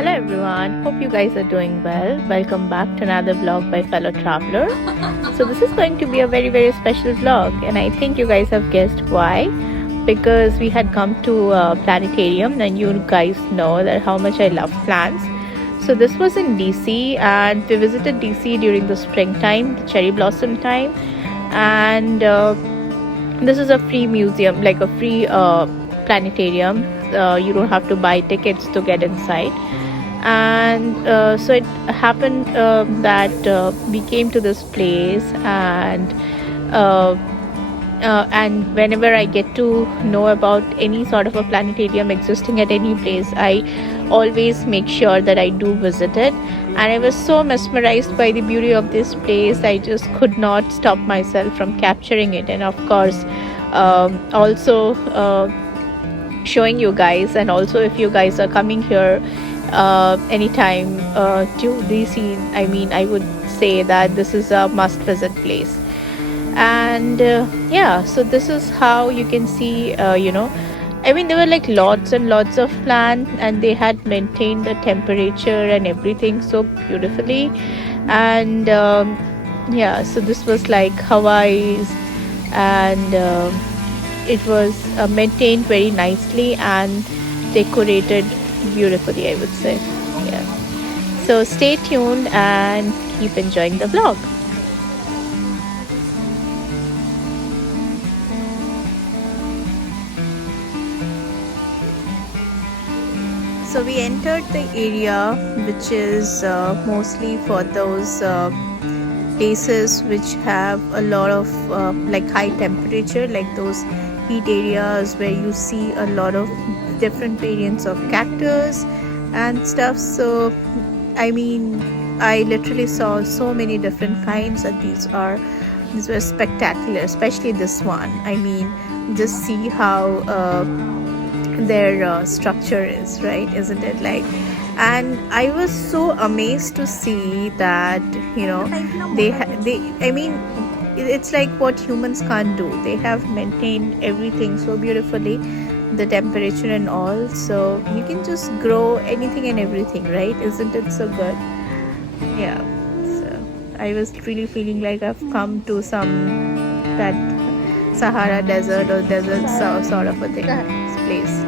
Hello everyone, hope you guys are doing well. Welcome back to another vlog by fellow traveler. So this is going to be a very special vlog, and I think you guys have guessed why. Because we had come to a planetarium, and you guys know that how much I love plants. So this was in DC, and we visited DC during the springtime, the cherry blossom time. And this is a free museum, like a free planetarium. You don't have to buy tickets to get inside. And so it happened that we came to this place, and whenever I get to know about any sort of a planetarium existing at any place, I always make sure that I do visit it. And I was so mesmerized by the beauty of this place, I just could not stop myself from capturing it. And of course, also showing you guys. And also, if you guys are coming here anytime to DC, I would say that this is a must visit place. And yeah, so this is how you can see, there were like lots and lots of plants, and they had maintained the temperature and everything so beautifully. And yeah, so this was like Hawaii's, and it was maintained very nicely and decorated beautifully, I would say. Yeah, so stay tuned and keep enjoying the vlog. So we entered the area which is mostly for those places which have a lot of like high temperature, like those heat areas where you see a lot of different variants of cactus and stuff. So I literally saw so many different kinds, and these were spectacular, especially this one. Just see how their structure is, right? Isn't it like? And I was so amazed to see that it's like what humans can't do. They have maintained everything so beautifully, the temperature and all, so you can just grow anything and everything, right? Isn't it so good? Yeah, so I was really feeling like I've come to that Sahara desert or desert sort of a thing, place.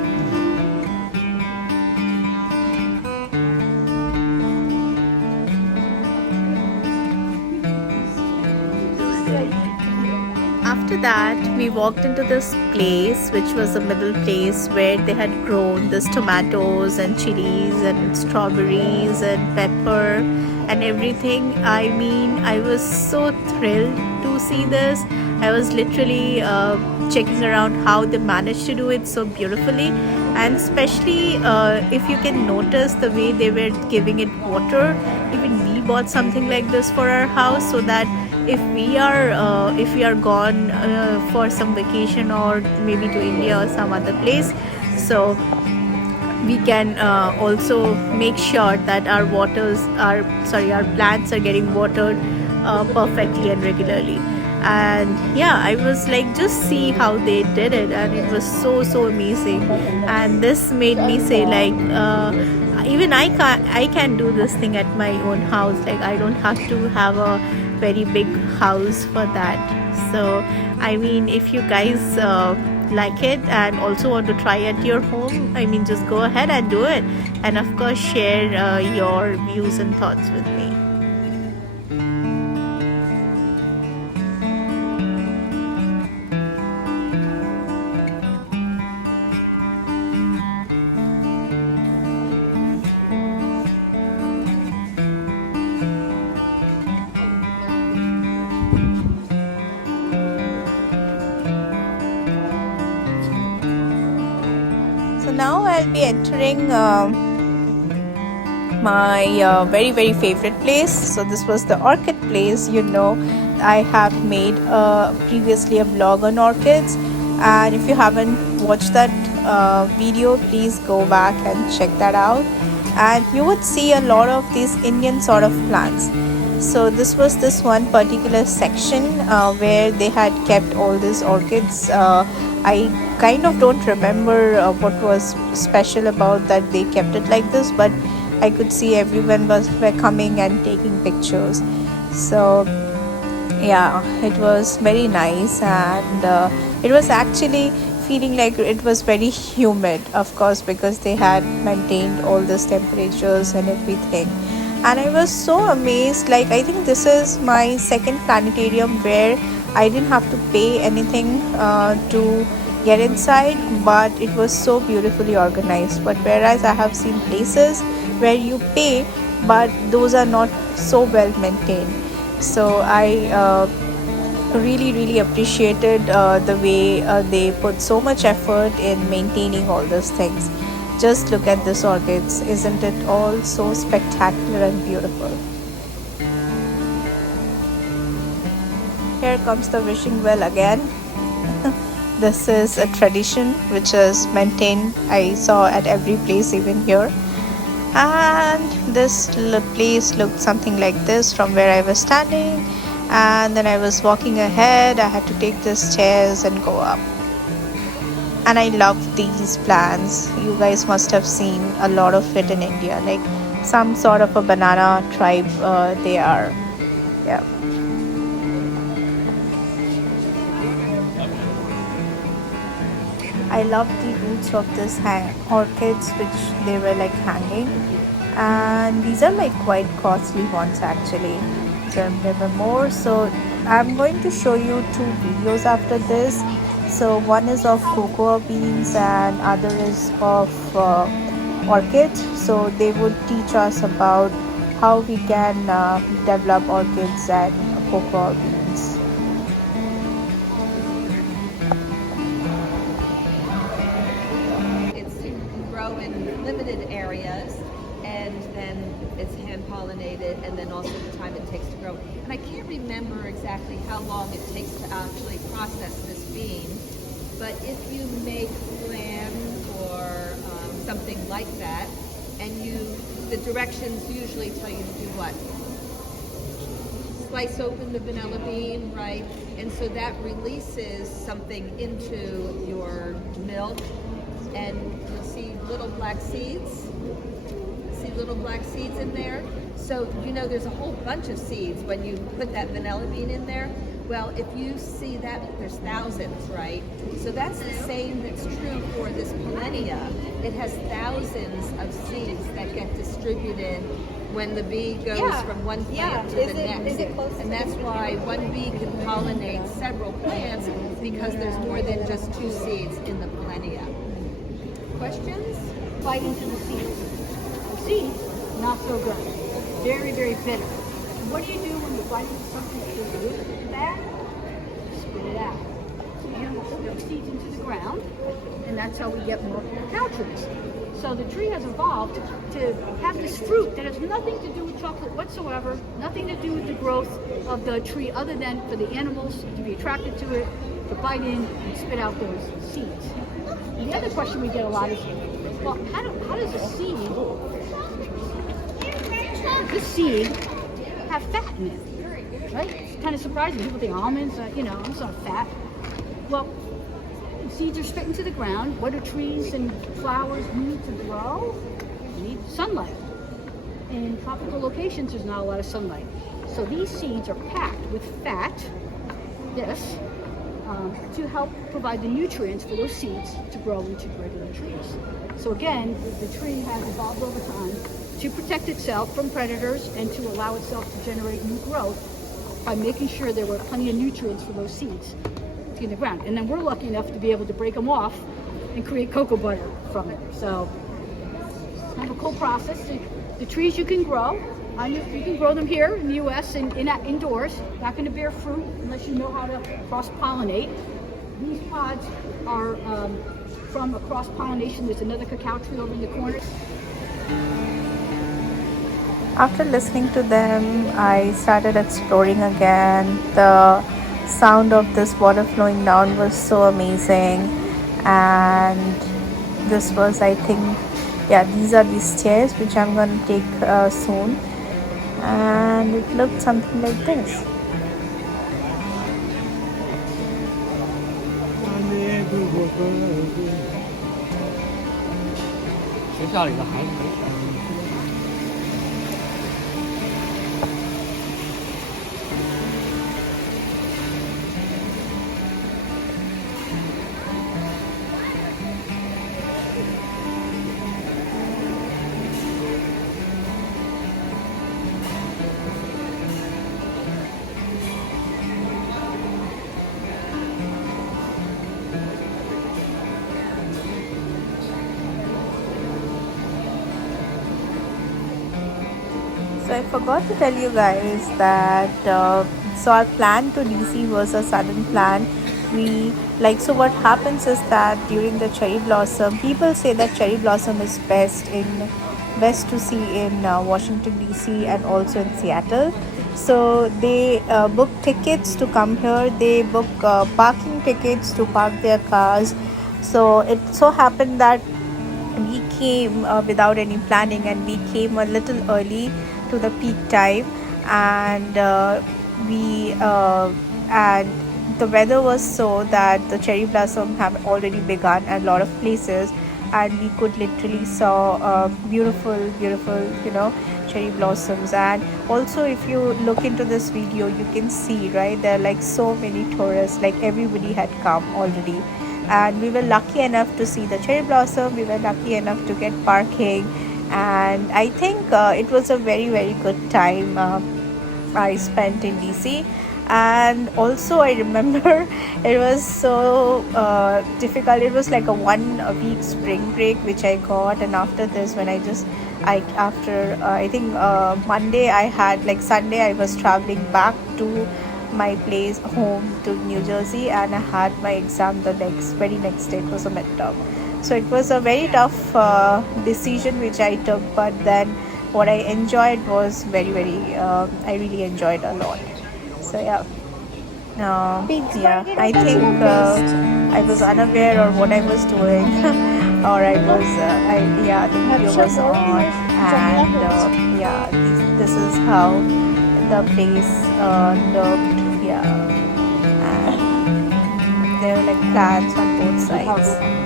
After that, we walked into this place, which was the middle place where they had grown this tomatoes and chilies and strawberries and pepper and everything. I was so thrilled to see this. I was literally checking around how they managed to do it so beautifully, and especially if you can notice the way they were giving it water. Even we bought something like this for our house, so that if we are gone for some vacation, or maybe to India or some other place, so we can also make sure that our plants are getting watered perfectly and regularly. And yeah, I was like, just see how they did it, and it was so amazing. And this made me say, like, even I can do this thing at my own house. Like, I don't have to have a very big house for that. So if you guys like it and also want to try at your home, just go ahead and do it, and of course share your views and thoughts with me. Now I'll be entering my very favorite place. So this was the orchid place. I have made previously a vlog on orchids, and if you haven't watched that video, please go back and check that out, and you would see a lot of these Indian sort of plants. So this was this one particular section where they had kept all these orchids. I kind of don't remember what was special about that they kept it like this, but I could see everyone were coming and taking pictures. So yeah, it was very nice, and it was actually feeling like it was very humid, of course, because they had maintained all these temperatures and everything. And I was so amazed. Like, I think this is my second planetarium where I didn't have to pay anything to get inside, but it was so beautifully organized. But whereas I have seen places where you pay, but those are not so well maintained. So I really appreciated the way they put so much effort in maintaining all those things. Just look at this orchids. Isn't it all so spectacular and beautiful? Here comes the wishing well again. This is a tradition which is maintained, I saw at every place, even here. And this place looked something like this from where I was standing, and then I was walking ahead. I had to take these stairs and go up. And I love these plants. You guys must have seen a lot of it in India, like some sort of a banana tribe they are. Yeah. I love the roots of this orchids, which they were like hanging, and these are like quite costly ones actually. So there were more. So I'm going to show you two videos after this. So one is of cocoa beans and other is of orchids. So they would teach us about how we can develop orchids and cocoa beans. Limited areas, and then it's hand pollinated, and then also the time it takes to grow. And I can't remember exactly how long it takes to actually process this bean, but if you make flan or something like that, and the directions usually tell you to do what? Slice open the vanilla bean, right? And so that releases something into your milk, and you'll see little black seeds. See little black seeds in there? So, there's a whole bunch of seeds when you put that vanilla bean in there. Well, if you see that, there's thousands, right? So that's the same that's true for this Polenia. It has thousands of seeds that get distributed when the bee goes from one plant to the next. And that's why one bee can pollinate several plants, because there's more than just two seeds in the Polenia. Questions? Bite into the seeds. The seeds, not so good. Very bitter. And what do you do when you bite into something that is good, bad? Spit it out. So you put those seeds into the ground, and that's how we get more cacao trees. So the tree has evolved to have this fruit that has nothing to do with chocolate whatsoever, nothing to do with the growth of the tree other than for the animals to be attracted to it, to bite in and spit out those seeds. And the other question we get a lot is, well, how does a seed, this seed, have fat in it, right? It's kind of surprising. People think almonds, it's not fat. Well, seeds are spit into the ground. What do trees and flowers need to grow? They need sunlight. In tropical locations, there's not a lot of sunlight. So these seeds are packed with fat, to help provide the nutrients for those seeds to grow into regular trees. So again, the tree has evolved over time to protect itself from predators and to allow itself to generate new growth by making sure there were plenty of nutrients for those seeds in the ground. And then we're lucky enough to be able to break them off and create cocoa butter from it. So it's kind of a cool process. The trees you can grow, you can grow them here in the U.S. and indoors. Not going to bear fruit unless you know how to cross-pollinate. These pods are from a cross-pollination. There's another cacao tree over in the corner. After listening to them, I started exploring again. The sound of this water flowing down was so amazing, and this was, I think, these are the stairs which I'm going to take soon, and it looked something like this. So I forgot to tell you guys that so our plan to DC was a sudden plan. We like, so what happens is that during the cherry blossom, people say that cherry blossom is best to see in Washington DC and also in Seattle. So they book tickets to come here. They book parking tickets to park their cars. So it so happened that we came without any planning, and we came a little early to the peak time. And we and the weather was so that the cherry blossom have already begun at a lot of places, and we could literally saw beautiful, cherry blossoms. And also, if you look into this video, you can see, right, there are like so many tourists, like everybody had come already, and we were lucky enough to see the cherry blossom. We were lucky enough to get parking, and I think it was a very good time I spent in DC. And also I remember it was so difficult. It was like a 1 week spring break which I got, and after this, when I after I think Monday, I had like Sunday I was traveling back to my place home to New Jersey, and I had my exam the very next day. It was a midterm, so it was a very tough decision which I took. But then what I enjoyed was very I really enjoyed a lot. So yeah. Yeah, I think I was unaware of what I was doing, or I was, yeah, the video was on, and yeah, this is how the place looked. Yeah, and there were like plants on both sides. Yeah.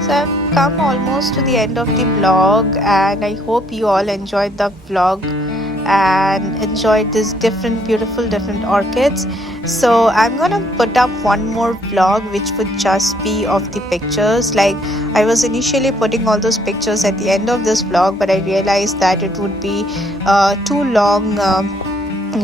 So I've come almost to the end of the vlog, and I hope you all enjoyed the vlog and enjoyed this different orchids. So I'm gonna put up one more vlog which would just be of the pictures. Like, I was initially putting all those pictures at the end of this vlog, but I realized that it would be too long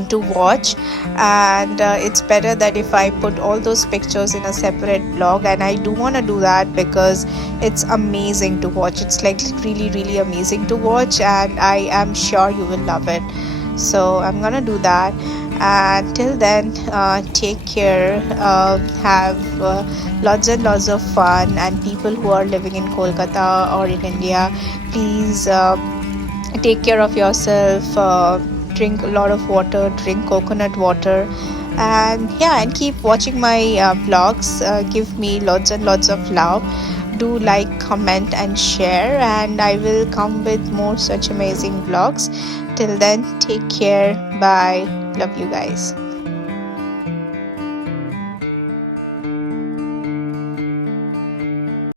to watch, and it's better that if I put all those pictures in a separate vlog. And I do want to do that because it's amazing to watch. It's like really amazing to watch, and I am sure you will love it. So I'm gonna do that, and till then, take care, have lots and lots of fun. And people who are living in Kolkata or in India, please take care of yourself, drink a lot of water, drink coconut water, and yeah, and keep watching my vlogs. Give me lots and lots of love. Do like, comment and share, and I will come with more such amazing vlogs. Till then, take care. Bye. Love you guys.